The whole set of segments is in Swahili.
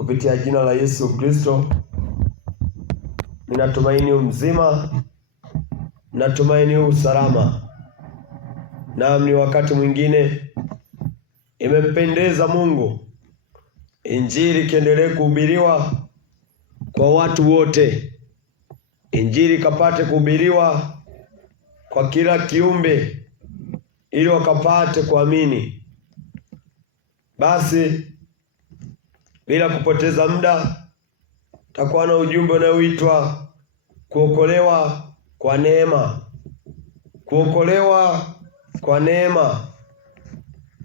kupitia jina la Yesu Kristo. Ninatumaini mzima, natumaini usalama. Naam, ni wakati mwingine imempendeza Mungu injili kiendelee kuhubiriwa kwa watu wote. Injili kapate kuhubiriwa kwa kila kiumbe ili wakapate kuamini. Basi bila kupoteza muda, takuwa na ujumbe unaoitwa kuokolewa kwa neema. Kuokolewa kwa neema,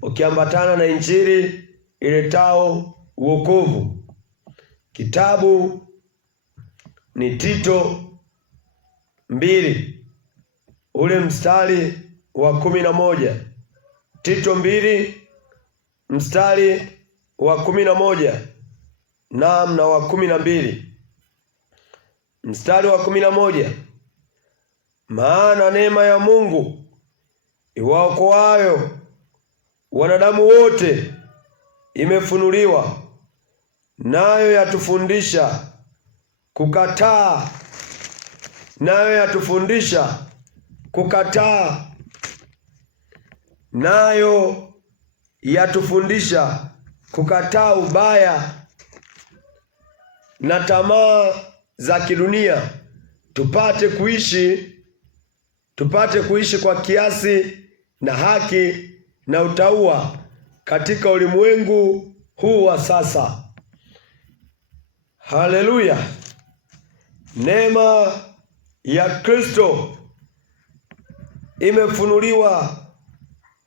ukiambatana na injili iletao wokovu. Kitabu ni Tito 2 ule mstari wa 11. Tito 2 mstari wa 11 na wa 12. Mstari wa 11, maana neema ya Mungu iwaokoayo wanadamu wote imefunuliwa, nayo yatufundisha kukataa nayo yatufundisha kukataa ubaya na tamaa za kidunia, tupate kuishi kwa kiasi na haki na utauwa katika ulimwengu huu wa sasa. Haleluya! Neema ya Kristo imefunuliwa,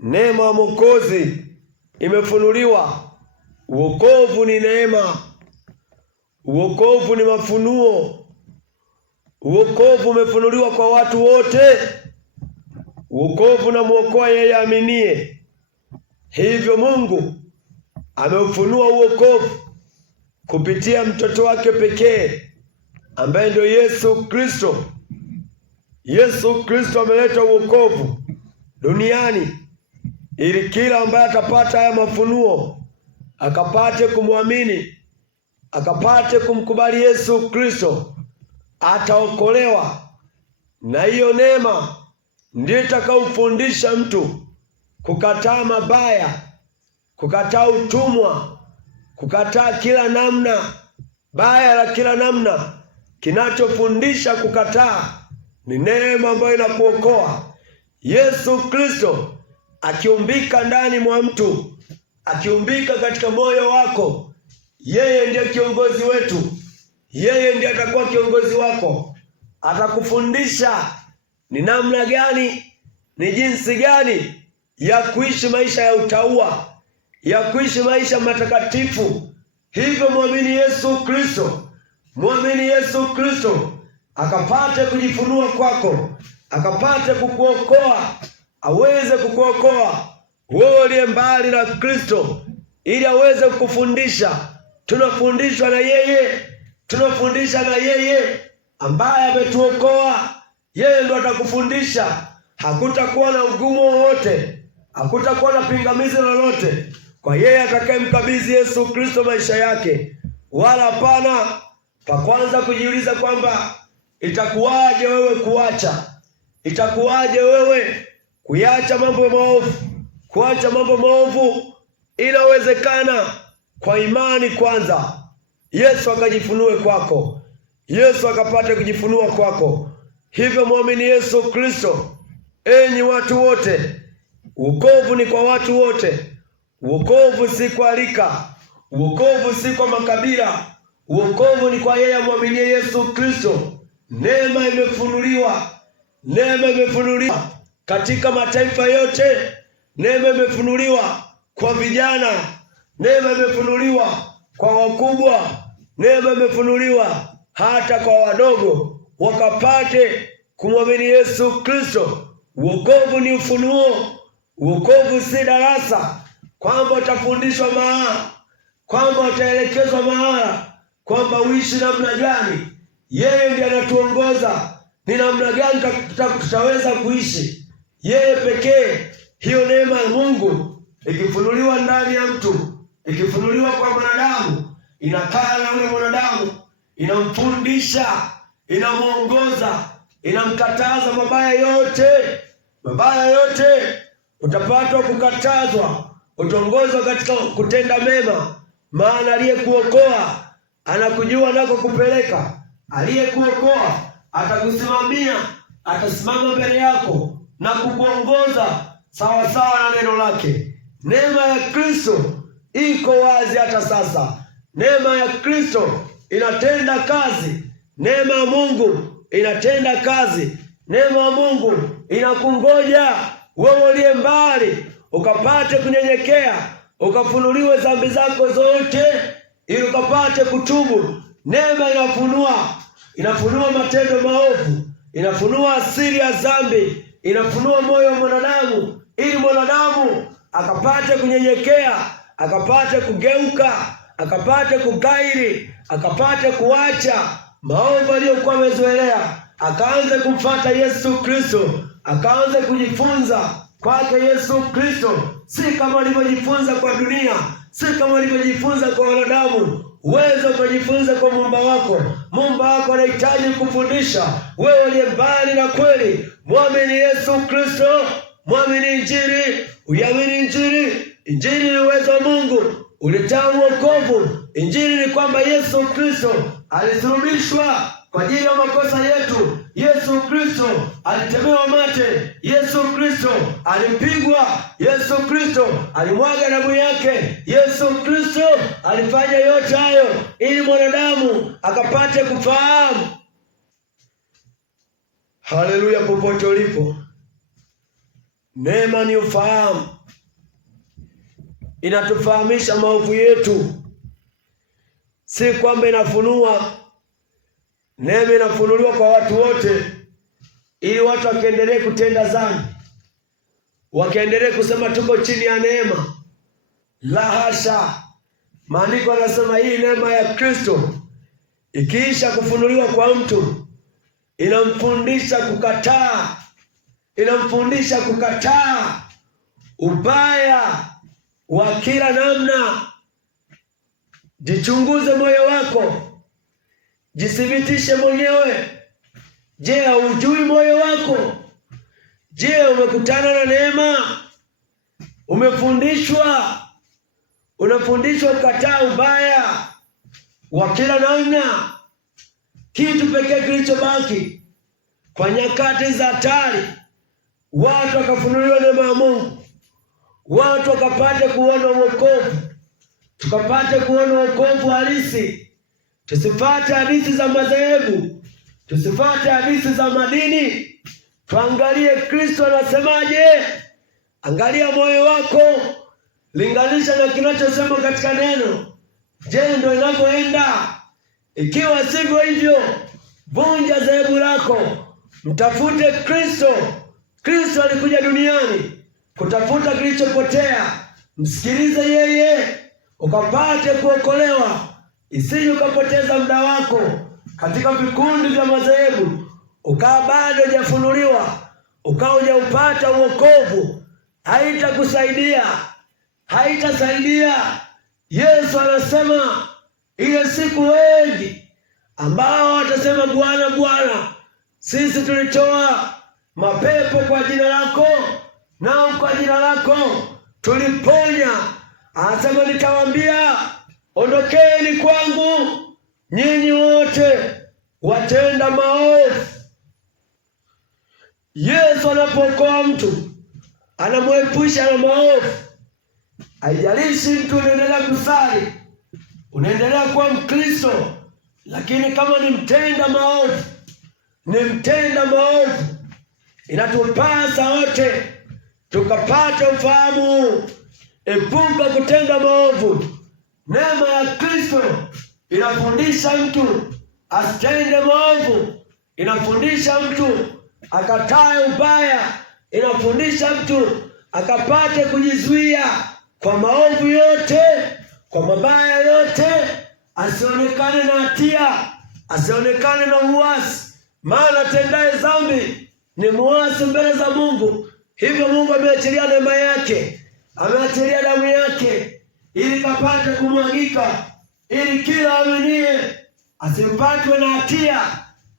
neema ya Mwokozi imefunuliwa. Wokovu ni neema, wokovu ni mafunuo. Wokovu umefunuliwa kwa watu wote. Wokovu na muokoa yeye aminie. Hivyo Mungu ameufunua wokovu kupitia mtoto wake pekee ambaye ndio Yesu Kristo. Yesu Kristo ameleta wokovu duniani ili kila ambaye atapata haya mafunuo akapate kumwamini, akapate kumkubali Yesu Kristo, ataokolewa. Na hiyo neema ndiyo itakayomfundisha mtu kukataa mabaya, kukataa utumwa, kukataa kila namna baya la kila namna. Kinachofundisha kukataa ni neema ambayo inakuokoa. Yesu Kristo akiumbika ndani mwa mtu, akiumbika katika moyo wako, yeye ndiye kiongozi wetu. Yeye ndiye atakuwa kiongozi wako. Atakufundisha ni namna gani, ni jinsi gani ya kuishi maisha ya utauwa, ya kuishi maisha matakatifu. Hivyo mwamini Yesu Kristo, mwamini Yesu Kristo akapate kujifunua kwako, akapate kukuokoa, aweze kukuokoa wewe uliye mbali na Kristo, ili aweze kukufundisha. Tunafundishwa na yeye ambaye ametuokoa. Yeye ndo atakufundisha. Hakutakuwa na ugumu wowote, hakutakuwa na pingamizi lolote kwa yeye atakayemkabidhi Yesu Kristo maisha yake. Wala hapana pa kwanza kujiuliza kwamba itakuwaje wewe kuacha, itakuwaje wewe kuacha mambo maovu. Kuacha mambo maovu inawezekana kwa imani kwanza. Yesu akajifunue kwako, Yesu akapate kujifunua kwako. Hivyo muamini Yesu Kristo. Enyi watu wote, wokovu ni kwa watu wote. Wokovu si kwa rika, wokovu si kwa makabila. Wokovu ni kwa yeye amwaminie Yesu Kristo. Neema imefunuliwa, neema imefunuliwa katika mataifa yote. Neema imefunuliwa kwa vijana, neema imefunuliwa kwa wakubwa, neema imefunuliwa hata kwa wadogo, wakapate kumwamini Yesu Kristo. Wokovu ni ufunuo. Wokovu si darasa kwamba utafundishwa mahala, kwamba utaelekezwa mahala, kwamba uishi namna gani. Yeye ndiye anatuongoza ni namna gani tutaweza kuishi, yeye pekee. Hiyo neema ya Mungu ikifunuliwa ndani ya mtu, ikifunuliwa kwa mwanadamu, inakaa na yule mwanadamu, inamfundisha, inamuongoza, inamkataza mabaya yote. Mabaya yote utapatwa kukatazwa, utaongozwa katika kutenda mema, maana aliyekuokoa anakujua nako kupeleka. Aliyekuokoa atakusimamia, atasimama mbele yako na kukuongoza sawa sawa na neno lake. Neema ya Kristo iko wazi hata sasa. Neema ya Kristo inatenda kazi. Neema ya Mungu inatenda kazi. Neema ya Mungu inakungoja wewe uliye mbali, ukapate kunyenyekea, ukafunuliwe dhambi zako zote, ili ukapate kutubu. Neema inafunua matendo maovu, inafunua asili ya dhambi, inafunua moyo wa mwanadamu, ili mwanadamu akapate kunyenyekea, akapate kugeuka, akapate kugairi, akapate kuacha maovu aliyokuwa amezoelea, akaanze kumfuata Yesu Kristo, akaanze kujifunza kwake Yesu Kristo, si kama alivyojifunza kwa dunia, si kama alivyojifunza kwa wanadamu. Uweze kujifunza kwa Muumba wako. Muumba wako anahitaji kufundisha. Wewe uliye mbali na kweli, muamini Yesu Kristo, muamini Injili, uiamini Injili. Injili ni uwezo wa Mungu uletao wokovu. Injili ni kwamba Yesu Kristo alisulubishwa kwa ajili ya makosa yetu. Yesu Kristo alitemewa mate. Yesu Kristo alipigwa. Yesu Kristo alimwaga damu yake. Yesu Kristo alifanya yote hayo ili mwanadamu akapate kufahamu. Haleluya! Popote ulipo, neema ni ufahamu. Inatufahamisha maovu yetu, si kwamba inafunua. Neema inafunuliwa kwa watu wote, ili watu wakaendelee kutenda dhambi, wakaendelee kusema tuko chini ya neema. La hasha! Maandiko yanasema hii neema ya Kristo ikiisha kufunuliwa kwa mtu, inamfundisha kukataa, inamfundisha kukataa ubaya wa kila namna. Jichunguze moyo wako, jithibitishe mwenyewe. Je, haujui moyo wako? Je, umekutana na neema? Umefundishwa, unafundishwa kukataa ubaya wa kila namna. Kitu pekee kilichobaki kwa nyakati za hatari, watu wakafunuliwa neema ya Mungu, watu wakapate kuona wokovu, tukapate kuona wokovu halisi. Tusifate hadithi za madhehebu, tusifate hadithi za madini. Tuangalie Kristo anasemaje. Angalia moyo wako, linganisha na kinachosema katika neno. Je, ndio inavyoenda? Ikiwa sivyo hivyo, vunja dhehebu lako, mtafute Kristo. Kristo alikuja duniani kutafuta kilichopotea. Msikilize yeye ukapate kuokolewa, isije ukapoteza muda wako katika vikundi vya madhehebu, ukawa bado hujafunuliwa, ukawa hujaupata uokovu. Haitakusaidia, haitasaidia. Yesu anasema ile siku wengi ambao watasema Bwana, Bwana, sisi tulitoa mapepo kwa jina lako, nao kwa jina lako tuliponya. Anasema nitawaambia, ondokeni kwangu nyinyi wote watenda maovu. Yesu anapookoa mtu anamwepusha na maovu. Haijalishi mtu unaendelea kusali, unaendelea kuwa Mkristo, lakini kama ni mtenda maovu, ni mtenda maovu, inatupasa wote tukapate ufahamu. Epuka kutenda maovu. Neema ya Kristo inafundisha mtu asitende maovu, inafundisha mtu akatae ubaya, inafundisha mtu akapate kujizuia kwa maovu yote, kwa mabaya yote, asionekane na hatia, asionekane na uasi. Maana tendaye dhambi ni muasi mbele za Mungu. Hivyo Mungu ameachilia neema yake, ameachilia damu yake ili kapate kumwagika ili kila aminiye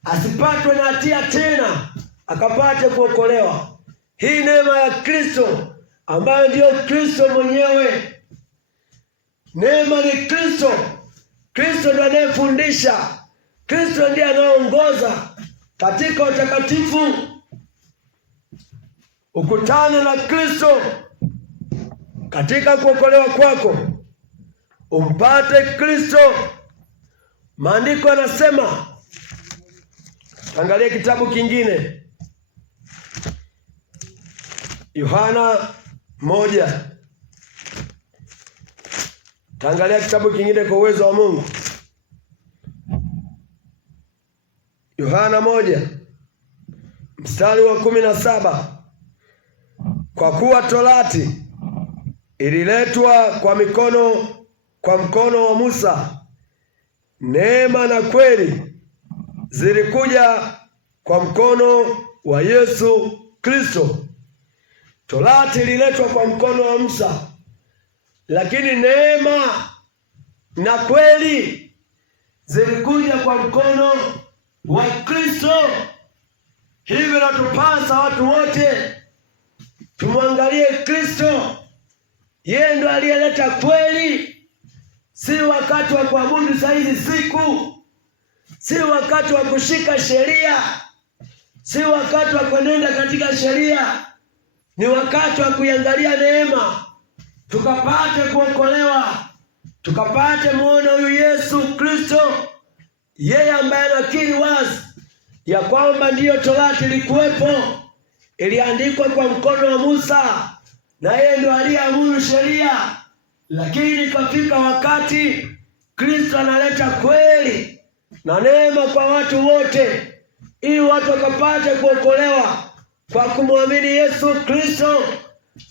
asipatwe na hatia tena, akapate kuokolewa. Hii neema ya Kristo ambayo ndiyo Kristo mwenyewe. Neema ni Kristo. Kristo ndiye anayefundisha. Kristo ndiye anayeongoza katika utakatifu. Ukutane na Kristo katika kuokolewa kwako, umpate Kristo. Maandiko yanasema, angalia kitabu kingine, Yohana 1. Tangalia kitabu kingine kwa uwezo wa Mungu. Yohana 1 mstari wa 17. Kwa kuwa torati ililetwa kwa mkono wa Musa, neema na kweli zilikuja kwa mkono wa Yesu Kristo. Torati ililetwa kwa mkono wa Musa, lakini neema na kweli zilikuja kwa mkono wa Kristo. Hivyo natupasa watu wote tumwangalie Kristo. Yeye ndo aliyeleta kweli. Si wakati wa kuabudu saa hizi siku, si wakati wa kushika sheria, si wakati wa kuenenda katika sheria. Ni wakati wa kuiangalia neema, tukapate kuokolewa, tukapate muone huyu Yesu Kristo, yeye ambaye anakiri wazi ya kwamba ndiyo torati ilikuwepo, iliandikwa kwa mkono wa Musa, na yeye ndo aliyeamuru sheria. Lakini kafika wakati Kristo analeta kweli na neema kwa watu wote, ili watu wakapate kuokolewa kwa kumwamini Yesu Kristo.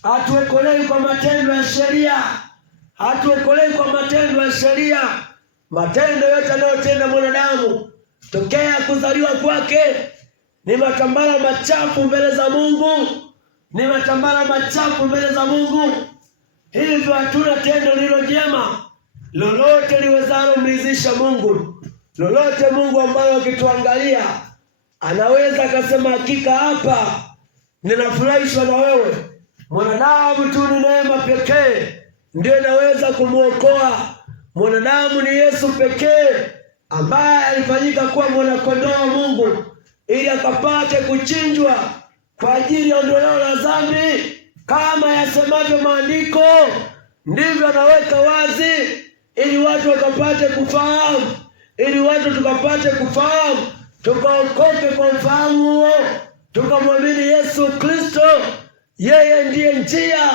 Hatuokolewi kwa matendo ya sheria, hatuokolewi kwa matendo ya sheria. Matendo yote anayotenda mwanadamu tokea kuzaliwa kwake ni matambara machafu mbele za Mungu, ni matambara machafu mbele za Mungu. Hivyo hatuna tendo lilo jema lolote liwezalo mridhisha Mungu, lolote Mungu ambayo akituangalia anaweza akasema, hakika hapa ninafurahishwa na wewe. Mwanadamu tu ni neema pekee ndio inaweza kumuokoa mwanadamu. Ni Yesu pekee ambaye alifanyika kuwa mwanakondoo wa Mungu ili akapate kuchinjwa kwa ajili ya ondoleo la dhambi. Kama yasemavyo maandiko, ndivyo anaweka wazi, ili watu wakapate kufahamu, ili watu tukapate kufahamu, tukaokoke kwa ufahamu huo, tukamwamini Yesu Kristo. Yeye ndiye njia,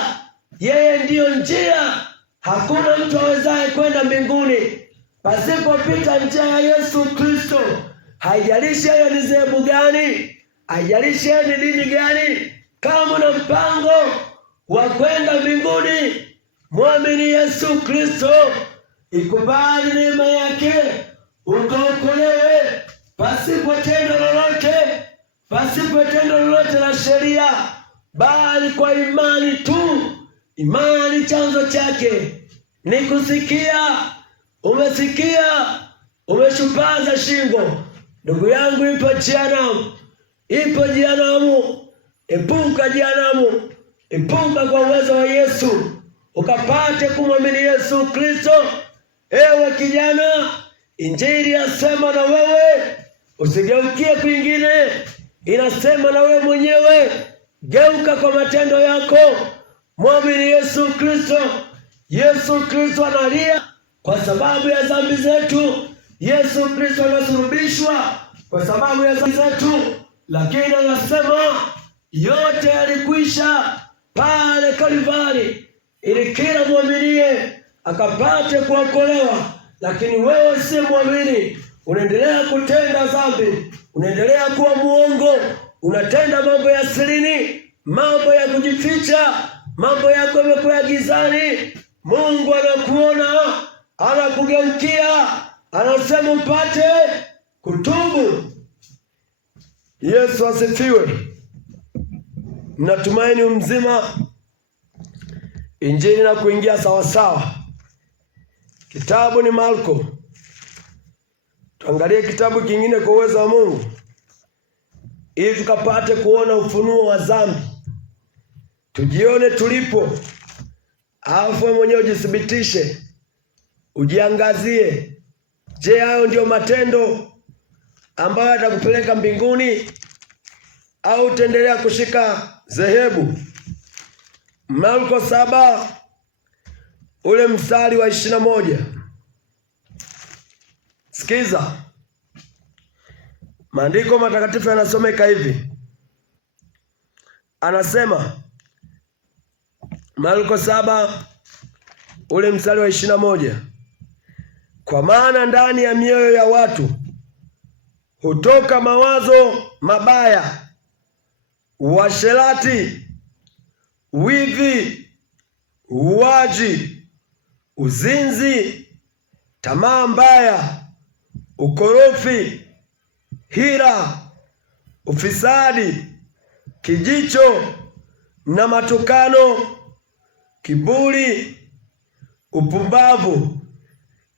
yeye ndiyo njia. Hakuna mtu awezaye kwenda mbinguni pasipopita njia ya Yesu Kristo. Haijalishi yeye ni dhehebu gani, haijalishi yeye ni dini gani. Kama una mpango wa kwenda mbinguni, mwamini Yesu Kristo, ikubali neema yake, ukaokolewe pasipo tendo lolote la sheria, bali kwa imani tu. Imani chanzo chake ni kusikia. Umesikia, umeshupaza shingo. Ndugu yangu, ipo jehanamu. Epuka jehanamu, epuka kwa uwezo wa Yesu, ukapate kumwamini Yesu Kristo. Ewe kijana, injili yasema na wewe, usigeukie kwingine. Inasema na wewe mwenyewe, geuka kwa matendo yako, mwamini Yesu Kristo. Yesu Kristo analia kwa sababu ya dhambi zetu. Yesu Kristo anasulubishwa kwa sababu ya dhambi zetu, lakini anasema yote yalikwisha pale Kalvari, ili kila muaminie akapate kuokolewa. Lakini wewe si muamini, unaendelea kutenda dhambi, unaendelea kuwa muongo, unatenda mambo ya sirini, mambo ya kujificha, mambo yako yamekuwa gizani. Mungu anakuona, anakugeukia, anasema upate kutubu. Yesu asifiwe. Natumaini mzima, injili na kuingia sawasawa. Kitabu ni Marko. Tuangalie kitabu kingine kwa uwezo wa Mungu, ili tukapate kuona ufunuo wa dhambi, tujione tulipo, alafu mwenyewe ujithibitishe, ujiangazie. Je, hayo ndio matendo ambayo yatakupeleka mbinguni, au utaendelea kushika dhehebu? Marko 7 ule mstari wa 21. Sikiza, maandiko matakatifu yanasomeka hivi. Anasema Marko 7 ule mstari wa 21, kwa maana ndani ya mioyo ya watu hutoka mawazo mabaya, uasherati, wivi, uuaji, uzinzi, tamaa mbaya, ukorofi, hila, ufisadi, kijicho na matukano, kiburi, upumbavu.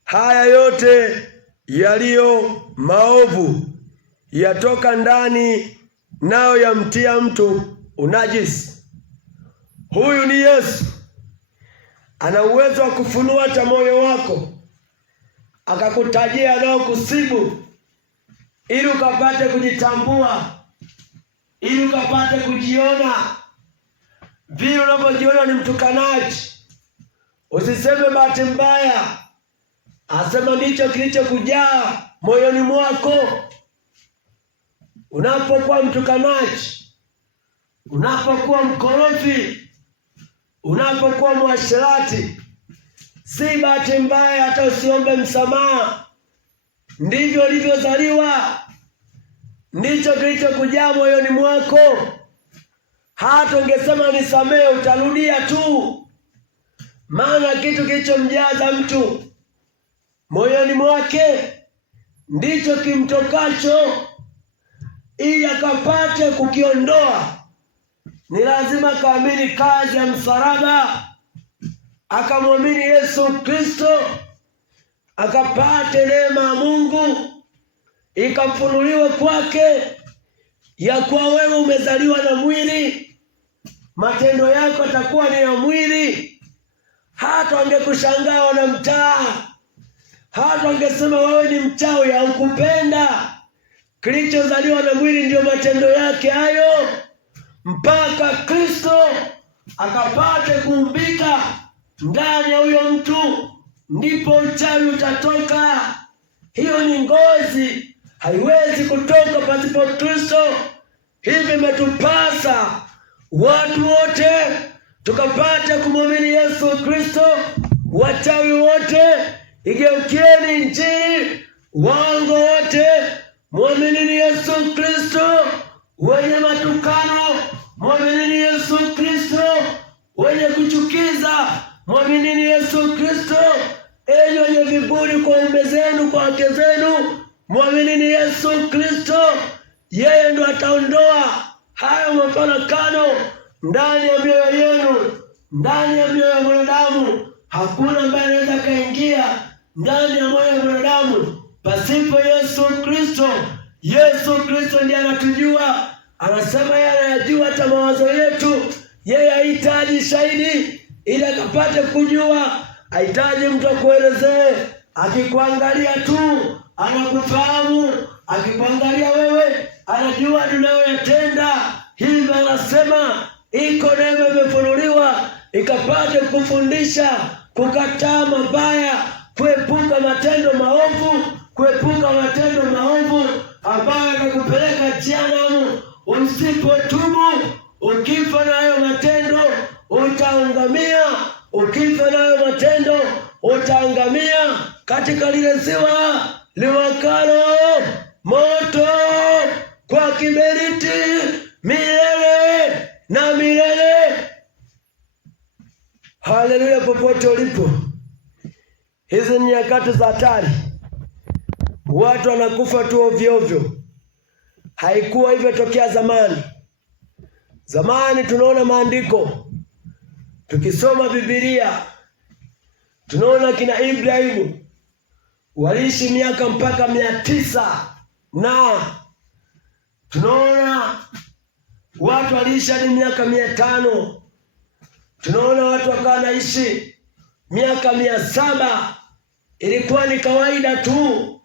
Haya yote yaliyo maovu yatoka ndani, nayo yamtia mtu unajisi. Huyu ni Yesu. Ana uwezo wa kufunua hata moyo wako, akakutajia yanayokusibu, ili ukapate kujitambua, ili ukapate kujiona vile unavyojiona ni mtukanaji. Usiseme bahati mbaya, asema ndicho kilichokujaa moyoni mwako. Unapokuwa mtukanaji, unapokuwa mkorofi, unapokuwa mwasherati, si bahati mbaya, hata usiombe msamaha. Ndivyo ulivyozaliwa, ndicho kilichokujaa moyoni mwako. Hata ungesema nisamehe, utarudia tu, maana kitu kilichomjaza mtu moyoni mwake ndicho kimtokacho. Ili akapate kukiondoa, ni lazima kaamini kazi ya msalaba, akamwamini Yesu Kristo, akapate neema ya Mungu ikafunuliwe kwake, ya kuwa wewe umezaliwa na mwili, matendo yako yatakuwa ni ya mwili. Hata wangekushangaa wanamtaa, hata wangesema wewe ni mchawi, haukupenda. Kilichozaliwa na mwili ndio matendo yake hayo, mpaka Kristo akapate kuumbika ndani ya huyo mtu, ndipo uchawi utatoka. Hiyo ni ngozi, haiwezi kutoka pasipo Kristo. Hivi imetupasa watu wote tukapate kumwamini Yesu Kristo. Wachawi wote igeukieni Injili, waongo wote mwaminini Yesu Kristo. Wenye matukano mwaminini Yesu Kristo, wenye kuchukiza mwaminini Yesu Kristo. Enyi wenye viburi kwa ume zenu, kwa wake zenu, mwaminini Yesu Kristo. Yeye ndo ataondoa hayo mafarakano ndani ya mioyo yenu, ndani ya mioyo ya mwanadamu. Hakuna ambaye anaweza kaingia ndani ya moyo wa mwanadamu pasipo Yesu Kristo. Yesu Kristo ndiye anatujua. Anasema yeye anayajua hata mawazo yetu. Yeye hahitaji shahidi ili akapate kujua. Hahitaji mtu akuelezee. Akikuangalia tu anakufahamu. Akikuangalia wewe anajua unayoyatenda. Hivyo anasema iko neema imefunuliwa ikapate kufundisha kukataa mabaya, kuepuka matendo maovu, kuepuka matendo maovu ambayo yanakupeleka jehanamu. Usipotubu, ukifa na hayo matendo utaangamia. Ukifa na hayo matendo utaangamia katika lile ziwa liwakalo moto kwa kiberiti milele na milele. Haleluya! Popote ulipo, hizi ni nyakati za hatari. Watu wanakufa tu ovyo ovyo. Haikuwa hivyo tokea zamani. Zamani tunaona maandiko, tukisoma Biblia Tunaona kina Ibrahimu waliishi miaka mpaka 900, na tunaona watu waliishi hadi miaka 500. Tunaona watu wakawa naishi miaka 700. Ilikuwa ni kawaida tu,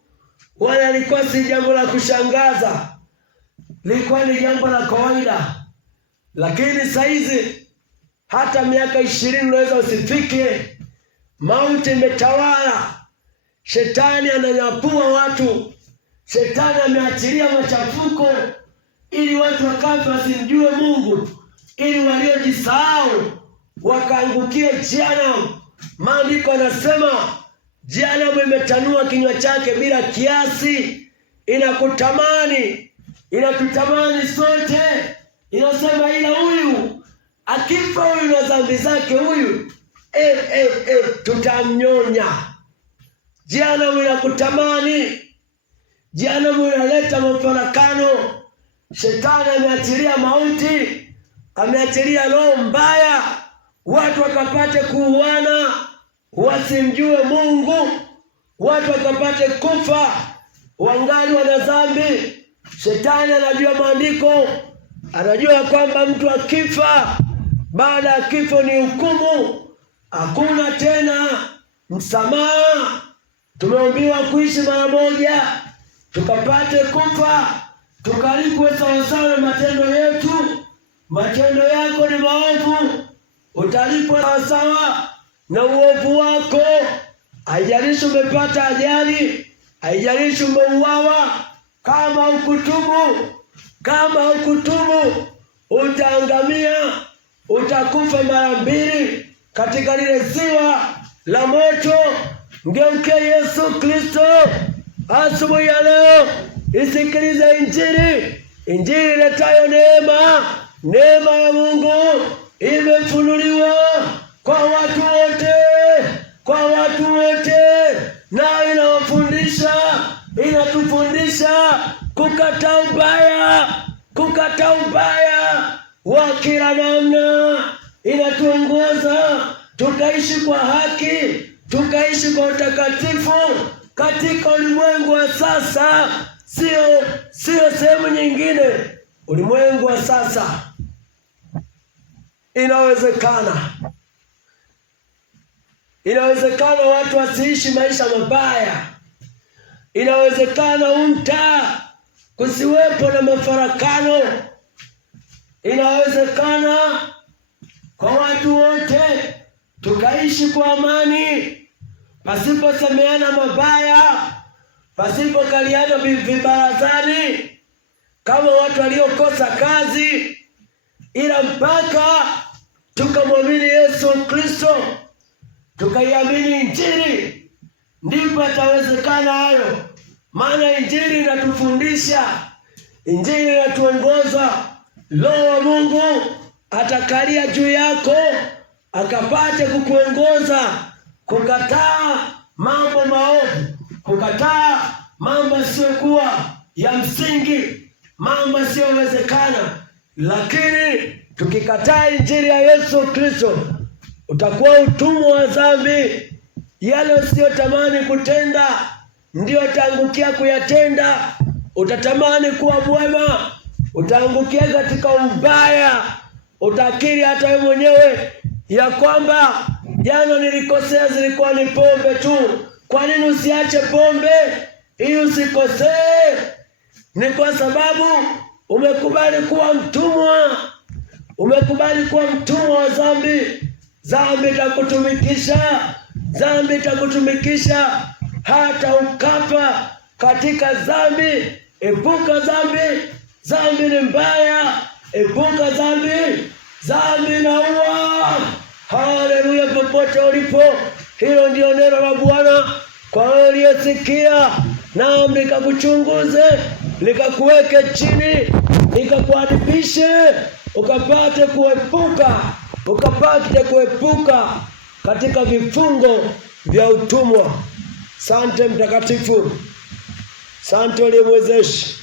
wala ilikuwa si jambo la kushangaza, ilikuwa ni jambo la kawaida. Lakini saizi hata miaka 20 unaweza usifike. Mauti imetawala, shetani ananyapua watu, shetani ameachilia machafuko ili watu wakafe wasimjue Mungu, ili waliojisahau wakaangukie jehanamu. Maandiko yanasema jehanamu imetanua kinywa chake bila kiasi, inakutamani, inatutamani sote. Inasema ila huyu akifa, huyu na dhambi zake, huyu tutamnyonya. Jehanamu inakutamani, jehanamu inaleta mafarakano. Shetani ameachilia mauti, ameachilia roho mbaya, watu wakapate kuuana, wasimjue Mungu, watu wakapate kufa wangali wana dhambi. Shetani anajua maandiko, anajua kwamba mtu akifa, baada ya kifo ni hukumu, hakuna tena msamaha. Tumeambiwa kuishi mara moja, tukapate kufa, tukalipwe sawasawa na matendo yetu. Matendo yako ni maovu, utalipwa sawasawa na uovu wako. Haijalishi umepata ajali, haijalishi umeuawa, kama hukutubu utaangamia, utakufa mara 2 katika lile ziwa la moto. Mgeuke Yesu Kristo asubuhi ya leo, isikilize Injili, Injili iletayo neema. Neema ya Mungu imefunuliwa kwa watu wote, na inatufundisha kukataa ubaya wa kila namna. Inatuongoza tukaishi kwa haki, tukaishi kwa utakatifu katika ulimwengu wa sasa, sio sehemu nyingine. Ulimwengu wa sasa inawezekana watu wasiishi maisha mabaya. Inawezekana kusiwepo na mafarakano. Inawezekana kwa watu wote tukaishi kwa amani, pasipo semeana mabaya, pasipo kaliana vibarazani, kama watu waliokosa kazi, ila mpaka tukamwamini Yesu Kristo, tukaiamini Injili, ndipo atawezekana hayo. Maana Injili inatufundisha, Injili inatuongoza. Roho wa Mungu atakalia juu yako, akapate kukuongoza kukataa mambo maovu, kukataa mambo yasiyokuwa ya msingi, mambo yasiyowezekana. Lakini tukikataa Injili ya Yesu Kristo, utakuwa utumwa wa dhambi. Yale usiyotamani kutenda ndio utaangukia kuyatenda. Utatamani kuwa mwema, utaangukia katika ubaya. Utakiri hata wewe mwenyewe ya kwamba jana nilikosea, zilikuwa ni pombe tu. Kwa nini usiache pombe ili usikosee? Ni kwa sababu umekubali kuwa mtumwa, wa dhambi. Dhambi itakutumikisha hata ukafa katika dhambi. Epuka dhambi, dhambi ni mbaya. Epuka dhambi, dhambi inaua. Haleluya! Popote ulipo, hilo ndio neno la Bwana kwa wewe uliyesikia, na likakuchunguze, likakuweke chini, likakuadibishe, ukapate kuepuka katika vifungo vya utumwa. Sante Mtakatifu, sante uliyemwezeshi.